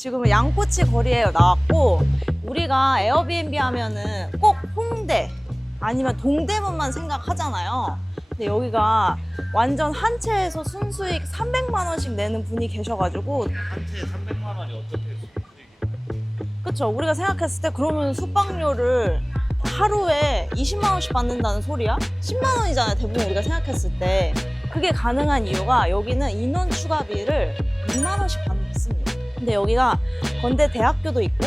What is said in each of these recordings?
지금은 양꼬치 거리에 나왔고 우리가 에어비앤비 하면은 꼭 홍대 아니면 동대문만 생각하잖아요. 근데 여기가 완전 한 채에서 순수익 300만 원씩 내는 분이 계셔가지고 한 채에 300만 원이 어떻게 수익이 그쵸 우리가 생각했을 때 그러면 숙박료를 하루에 20만 원씩 받는다는 소리야? 10만 원이잖아요 대부분 우리가 생각했을 때 그게 가능한 이유가 여기는 인원 추가비를 2만 원씩 받습니다 근데 여기가 건대 대학교도 있고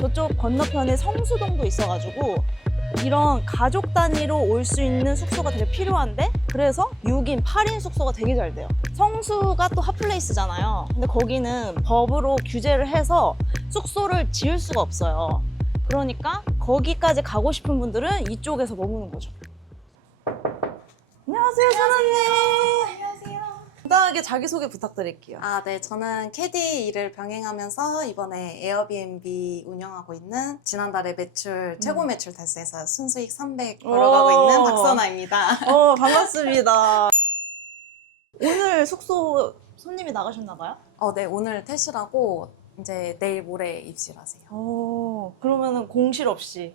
저쪽 건너편에 성수동도 있어가지고 이런 가족 단위로 올 수 있는 숙소가 되게 필요한데 그래서 6인, 8인 숙소가 되게 잘 돼요. 성수가 또 핫플레이스잖아요. 근데 거기는 법으로 규제를 해서 숙소를 지을 수가 없어요. 그러니까 거기까지 가고 싶은 분들은 이쪽에서 머무는 거죠. 안녕하세요, 사장님. 간단하게 자기소개 부탁드릴게요. 아, 네. 저는 캐디 일을 병행하면서 이번에 에어비앤비 운영하고 있는 지난달에 매출, 최고 매출 달성해서 순수익 300 벌어가고 오. 있는 박선아입니다. 어, 반갑습니다. 오늘 숙소 손님이 나가셨나 봐요? 어, 네. 오늘 퇴실하고 이제 내일 모레 입실하세요. 어, 그러면은 공실 없이.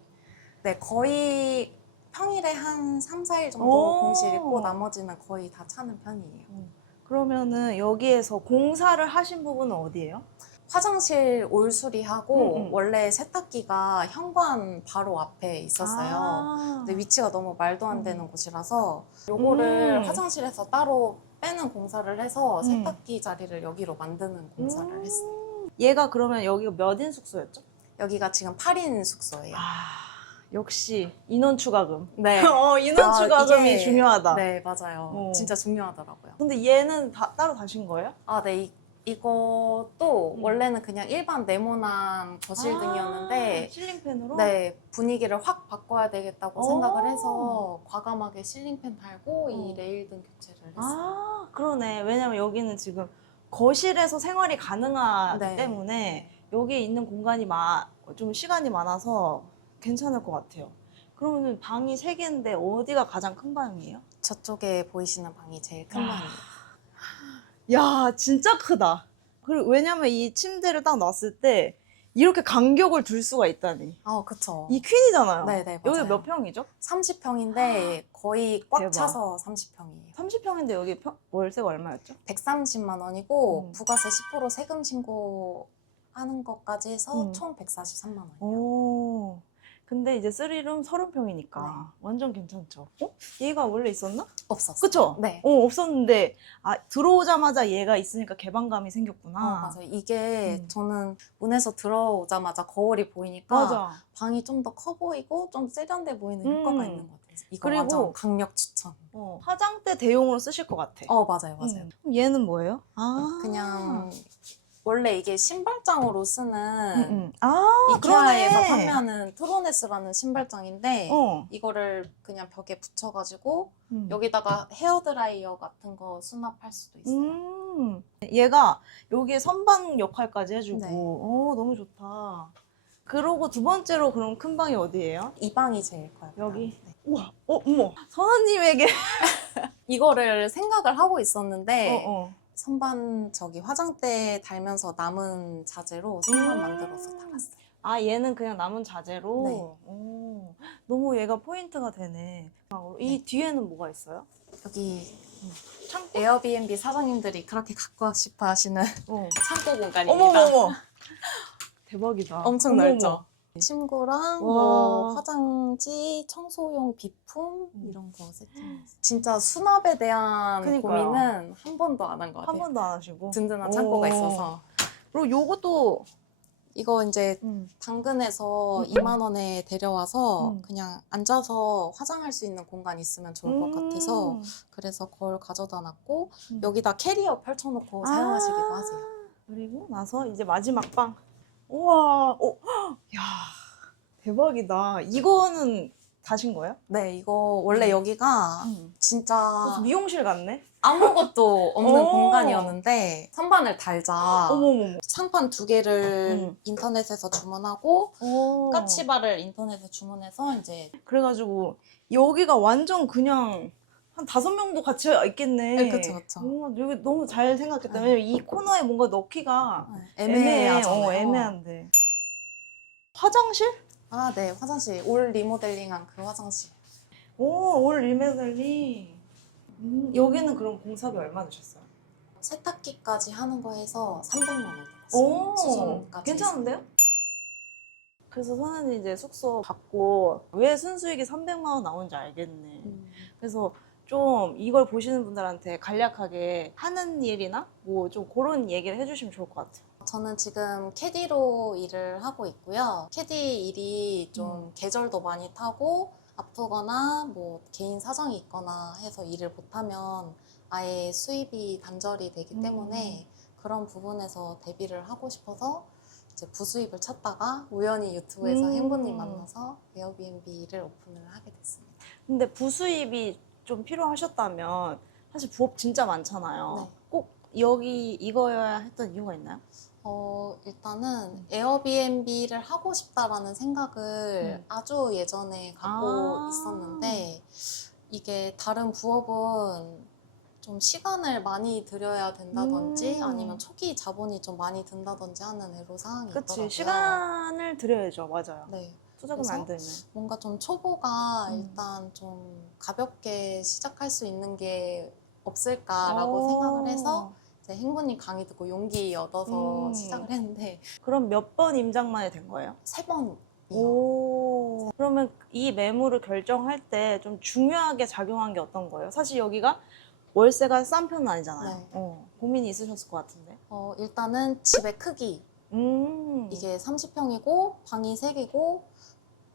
네. 거의 평일에 한 3, 4일 정도 오. 공실 있고 나머지는 거의 다 차는 편이에요. 그러면은 여기에서 공사를 하신 부분은 어디예요? 화장실 올 수리하고 음, 음. 원래 세탁기가 현관 바로 앞에 있었어요. 아. 근데 위치가 너무 말도 안 되는 음. 곳이라서 요거를 음. 화장실에서 따로 빼는 공사를 해서 음. 세탁기 자리를 여기로 만드는 공사를 음. 했어요. 얘가 그러면 여기가 몇 인 숙소였죠? 여기가 지금 8인 숙소예요. 아, 역시 인원 추가금. 네. 어, 인원 아, 추가금이 이게- 중요하다. 네, 맞아요. 어. 진짜 중요하더라고요. 근데 얘는 다, 따로 다신 거예요? 아, 네. 이, 이것도 음. 원래는 그냥 일반 네모난 거실 등이었는데 아, 실링팬으로? 네, 분위기를 확 바꿔야 되겠다고 오. 생각을 해서 과감하게 실링팬 달고 어. 이 레일 등 교체를 했어요. 아, 그러네. 왜냐면 여기는 지금 거실에서 생활이 가능하기 네. 때문에 여기에 있는 공간이 마, 좀 시간이 많아서 괜찮을 것 같아요. 그러면 방이 세 개인데 어디가 가장 큰 방이에요? 저쪽에 보이시는 방이 제일 큰 와. 방이에요. 야, 진짜 크다. 그리고 왜냐면 이 침대를 딱 놨을 때 이렇게 간격을 둘 수가 있다니. 아, 그쵸. 이 퀸이잖아요. 네네, 여기 맞아요. 몇 평이죠? 30평인데 거의 꽉 대박. 차서 30평이에요. 30평인데 여기 평- 월세가 얼마였죠? 130만 원이고 음. 부가세 10% 세금 신고하는 것까지 해서 음. 총 143만 원이에요. 오. 근데 이제 쓰리룸 30평이니까 네. 완전 괜찮죠. 어? 얘가 원래 있었나? 없었어요. 그쵸? 네. 어, 없었는데 아, 들어오자마자 얘가 있으니까 개방감이 생겼구나. 어, 맞아요. 이게 음. 저는 문에서 들어오자마자 거울이 보이니까 맞아. 방이 좀 더 커 보이고 좀 세련돼 보이는 음. 효과가 있는 것 같아요. 이거 그리고- 완전 강력 추천. 어, 화장대 대용으로 쓰실 것 같아. 어 맞아요, 맞아요. 음. 그럼 얘는 뭐예요? 아. 그냥 원래 이게 신발장으로 쓰는 음, 음. 아, 이케아에서 그러네. 판매하는 트로네스라는 신발장인데 어. 이거를 그냥 벽에 붙여가지고 음. 여기다가 헤어 드라이어 같은 거 수납할 수도 있어요. 음. 얘가 여기에 선반 역할까지 해주고, 네. 오, 너무 좋다. 그러고 두 번째로 그럼 큰 방이 어디예요? 이 방이 제일 커요. 여기? 네. 우와, 어, 어머. 선아님에게. 이거를 생각을 하고 있었는데 어, 어. 선반 저기 화장대 달면서 남은 자재로 선반 음. 만들어서 달았어요. 아, 얘는 그냥 남은 자재로? 네. 오, 너무 얘가 포인트가 되네. 아, 이 네. 뒤에는 뭐가 있어요? 여기 창고? 에어비앤비 사장님들이 그렇게 갖고 싶어 하시는 어. 창고 공간입니다. 어머머머. 대박이다. 엄청 어머머. 넓죠? 침구랑 와. 뭐 화장지, 청소용 비품 음. 이런 거 세팅했어요. 진짜 수납에 대한 그니까요. 고민은 한 번도 안 한 것 한 같아요. 번도 안 하시고. 든든한 창고가 오. 있어서. 그리고 요것도 이거 이제 음. 당근에서 음. 2만 원에 데려와서 음. 그냥 앉아서 화장할 수 있는 공간 있으면 좋을 것 같아서 음. 그래서 그걸 가져다 놨고 음. 여기다 캐리어 펼쳐놓고 사용하시기도 아. 하세요. 그리고 나서 이제 마지막 방. 우와, 오, 야, 대박이다. 이거는 다신 거예요? 네, 이거 원래 여기가 음. 진짜 미용실 같네? 아무것도 없는 오. 공간이었는데 선반을 달자 어머머머. 상판 두 개를 음. 인터넷에서 주문하고 오. 까치발을 인터넷에서 주문해서 이제 그래가지고 여기가 완전 그냥 한 다섯 명도 같이 있겠네. 네, 그쵸, 그쵸. 오, 여기 너무 잘 생각했다. 네. 왜냐면 이 코너에 뭔가 넣기가 네, 애매해. 애매하잖아요. 어, 애매한데. 화장실? 아, 네, 화장실. 올 리모델링한 그 화장실. 오, 올 리메달리. 음, 여기는 그럼 공사비 얼마 드셨어요? 세탁기까지 하는 거 해서 300만 원. 오, 수선까지 괜찮은데요? 그래서 선생님 이제 숙소 받고 왜 순수익이 300만 원 나오는지 알겠네. 해서. 음. 그래서 좀 이걸 보시는 분들한테 간략하게 하는 일이나 뭐 좀 그런 얘기를 해주시면 좋을 것 같아요. 저는 지금 캐디로 일을 하고 있고요. 캐디 일이 좀 음. 계절도 많이 타고 아프거나 뭐 개인 사정이 있거나 해서 일을 못하면 아예 수입이 단절이 되기 음. 때문에 그런 부분에서 대비를 하고 싶어서 이제 부수입을 찾다가 우연히 유튜브에서 음. 행보님 만나서 에어비앤비를 오픈을 하게 됐습니다. 근데 부수입이 좀 필요하셨다면 사실 부업 진짜 많잖아요. 네. 꼭 여기 이거여야 했던 이유가 있나요? 어, 일단은 에어비앤비를 하고 싶다라는 생각을 음. 아주 예전에 갖고 아. 있었는데 이게 다른 부업은 좀 시간을 많이 들여야 된다든지 음. 아니면 초기 자본이 좀 많이 든다든지 하는 애로사항이 그치 있더라고요. 시간을 들여야죠. 맞아요. 네. 투자금 안 들면. 뭔가 좀 초보가 음. 일단 좀 가볍게 시작할 수 있는 게 없을까라고 오. 생각을 해서 이제 행보님 강의 듣고 용기 얻어서 음. 시작을 했는데 그럼 몇 번 임장 만에 된 거예요? 세 번이요. 오. 그러면 이 매물을 결정할 때 좀 중요하게 작용한 게 어떤 거예요? 사실 여기가 월세가 싼 편은 아니잖아요. 네. 어, 고민이 있으셨을 것 같은데. 어, 일단은 집의 크기. 음. 이게 30평이고 방이 3개고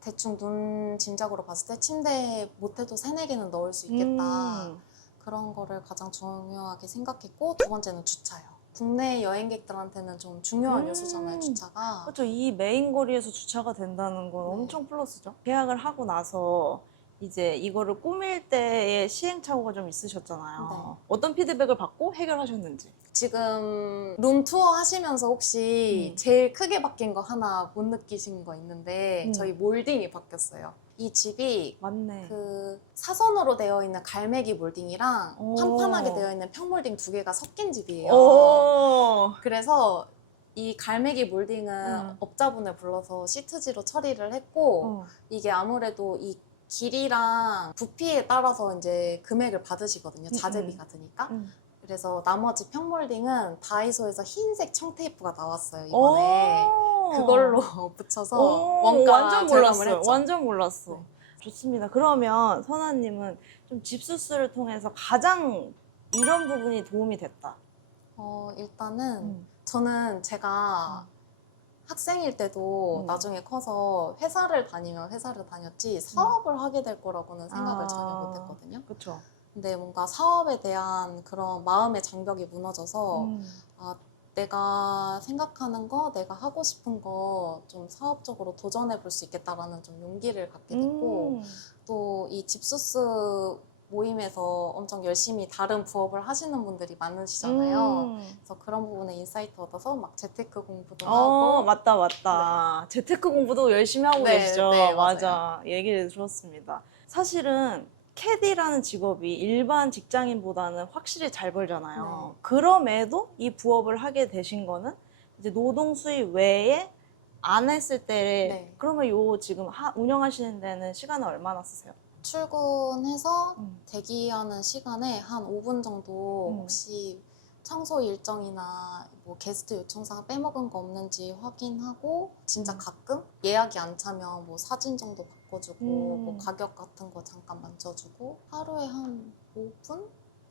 대충 눈 짐작으로 봤을 때 침대 못해도 3, 4개는 넣을 수 있겠다. 음. 그런 거를 가장 중요하게 생각했고 두 번째는 주차요. 국내 여행객들한테는 좀 중요한 음. 요소잖아요, 주차가. 그렇죠. 이 메인 거리에서 주차가 된다는 건 네. 엄청 플러스죠. 계약을 하고 나서 이제 이거를 꾸밀 때의 시행착오가 좀 있으셨잖아요. 네. 어떤 피드백을 받고 해결하셨는지. 지금 룸 투어 하시면서 혹시 음. 제일 크게 바뀐 거 하나 못 느끼신 거 있는데 음. 저희 몰딩이 바뀌었어요. 이 집이 맞네. 그 사선으로 되어 있는 갈매기 몰딩이랑 오. 판판하게 되어 있는 평몰딩 두 개가 섞인 집이에요. 오. 그래서 이 갈매기 몰딩은 음. 업자분을 불러서 시트지로 처리를 했고 어. 이게 아무래도 이 길이랑 부피에 따라서 이제 금액을 받으시거든요. 음, 자재비가 드니까. 음. 그래서 나머지 평몰딩은 다이소에서 흰색 청테이프가 나왔어요 이번에. 오. 그걸로 붙여서 오, 원가 완전 몰랐어요. 했죠. 완전 몰랐어. 네. 좋습니다. 그러면 선아님은 좀 집수스를 통해서 가장 이런 부분이 도움이 됐다. 어, 일단은 음. 저는 제가 학생일 때도 음. 나중에 커서 회사를 다니면 회사를 다녔지 사업을 하게 될 거라고는 생각을 아. 전혀 못했거든요. 그렇죠. 근데 뭔가 사업에 대한 그런 마음의 장벽이 어. 무너져서 음. 내가 생각하는 거, 내가 하고 싶은 거 좀 사업적으로 도전해 볼 수 있겠다라는 좀 용기를 갖게 됐고 음. 또이 집수스 모임에서 엄청 열심히 다른 부업을 하시는 분들이 많으시잖아요. 음. 그래서 그런 부분에 인사이트 얻어서 막 재테크 공부도 어, 하고 맞다, 맞다. 재테크 공부도 열심히 하고 네, 계시죠. 네, 맞아. 얘기를 들었습니다. 사실은 캐디라는 직업이 일반 직장인보다는 확실히 잘 벌잖아요. 네. 그럼에도 이 부업을 하게 되신 거는 이제 노동 수입 외에 안 했을 때 네. 그러면 요 지금 하- 운영하시는 데는 시간을 얼마나 쓰세요? 출근해서 음. 대기하는 시간에 한 5분 정도 음. 혹시 청소 일정이나 뭐 게스트 요청사항 빼먹은 거 없는지 확인하고 진짜 음. 가끔 예약이 안 차면 뭐 사진 정도 바꿔주고 음. 뭐 가격 같은 거 잠깐 만져주고 하루에 한 5분?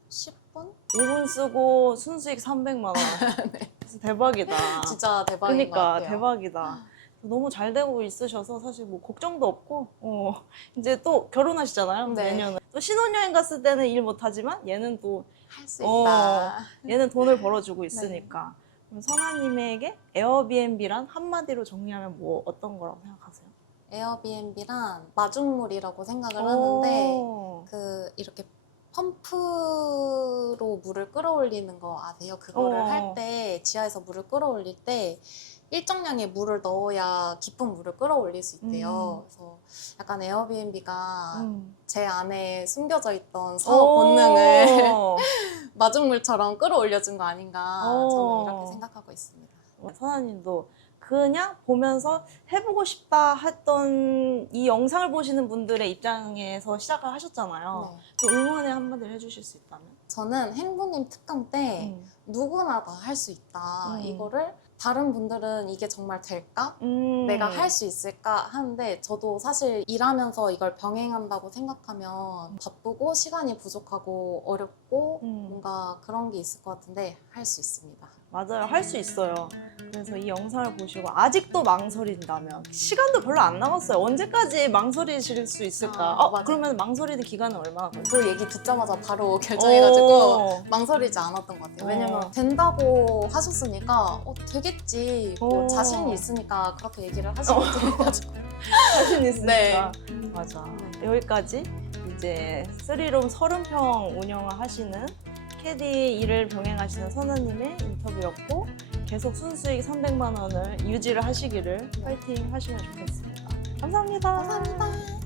10분? 5분 쓰고 순수익 300만 원. 진짜 대박이다. 네. 진짜 대박인 것 그러니까 같아요. 대박이다. 너무 잘 되고 있으셔서 사실 뭐 걱정도 없고 어, 이제 또 결혼하시잖아요 네. 내년에 또 신혼여행 갔을 때는 일 못하지만 얘는 또 할 수 어. 있다. 얘는 돈을 네. 벌어주고 있으니까 그럼 선아님에게 에어비앤비란 한마디로 정리하면 뭐 어떤 거라고 생각하세요? 에어비앤비란 마중물이라고 생각을 하는데 오. 그 이렇게 펌프로 물을 끌어올리는 거 아세요? 그거를 어. 할 때 지하에서 물을 끌어올릴 때 일정량의 물을 넣어야 깊은 물을 끌어올릴 수 있대요. 음. 그래서 약간 에어비앤비가 음. 제 안에 숨겨져 있던 사업 본능을 오. 마중물처럼 끌어올려준 거 아닌가 오. 저는 이렇게 생각하고 있습니다. 선아님도 그냥 보면서 해보고 싶다 했던 이 영상을 보시는 분들의 입장에서 시작을 하셨잖아요. 네. 그 응원의 한마디를 해주실 수 있다면? 저는 행부님 특강 때 음. 누구나 다 할 수 있다. 음. 이거를 다른 분들은 이게 정말 될까? 음. 내가 할 수 있을까 하는데 저도 사실 일하면서 이걸 병행한다고 생각하면 바쁘고 시간이 부족하고 어렵고 음. 뭔가 그런 게 있을 것 같은데 할 수 있습니다. 맞아요. 할 수 있어요. 그래서 이 영상을 보시고 아직도 망설인다면 시간도 별로 안 남았어요. 언제까지 망설이실 수 있을까? 아, 어, 맞아. 그러면 망설이는 기간은 얼마나 걸려요? 그 얘기 듣자마자 바로 결정해가지고 오. 망설이지 않았던 것 같아요. 왜냐면 어. 된다고 하셨으니까 어, 되겠지. 뭐 오. 자신이 있으니까 그렇게 얘기를 하시겠지 해가지고 자신 있으니까. 네. 맞아. 네. 여기까지 이제 쓰리룸 30평 운영을 하시는 캐디 일을 병행하시는 선아님의 인터뷰였고 계속 순수익 300만 원을 유지를 하시기를 파이팅 하시면 좋겠습니다. 감사합니다. 감사합니다.